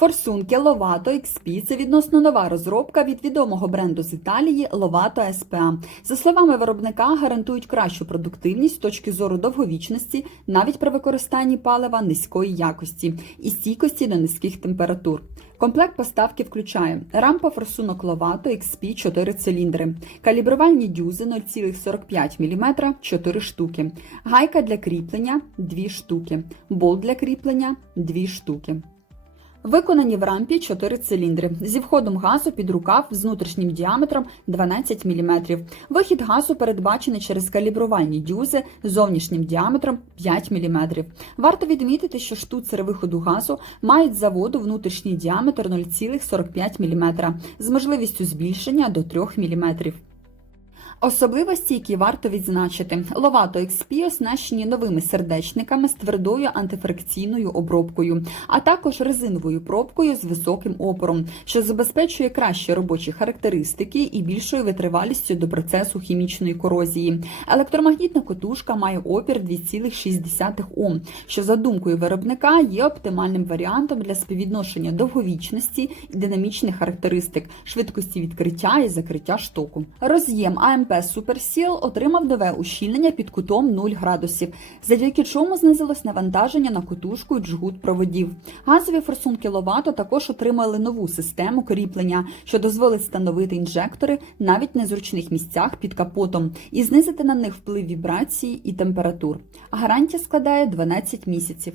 Форсунки Lovato XP – це відносно нова розробка від відомого бренду з Італії Lovato SPA. За словами виробника, гарантують кращу продуктивність з точки зору довговічності, навіть при використанні палива низької якості і стійкості до низьких температур. Комплект поставки включає рампа форсунок Lovato XP 4 циліндри, калібрувальні дюзи 0,45 мм 4 штуки, гайка для кріплення 2 штуки, болт для кріплення 2 штуки. Виконані в рампі 4 циліндри зі входом газу під рукав з внутрішнім діаметром 12 мм. Вихід газу передбачений через калібрувальні дюзи з зовнішнім діаметром 5 мм. Варто відмітити, що штуцери виходу газу мають заводу внутрішній діаметр 0,45 мм з можливістю збільшення до 3 мм. Особливості, які варто відзначити, Lovato XP оснащені новими сердечниками з твердою антифрикційною обробкою, а також резиновою пробкою з високим опором, що забезпечує кращі робочі характеристики і більшою витривалістю до процесу хімічної корозії. Електромагнітна котушка має опір 2,6 Ом, що за думкою виробника є оптимальним варіантом для співвідношення довговічності і динамічних характеристик, швидкості відкриття і закриття штоку. Роз'єм AMP SuperSeal отримав нове ущільнення під кутом 0 градусів, завдяки чому знизилось навантаження на котушку і джгут проводів. Газові форсунки Lovato також отримали нову систему кріплення, що дозволить встановити інжектори навіть в незручних місцях під капотом і знизити на них вплив вібрації і температур. Гарантія складає 12 місяців.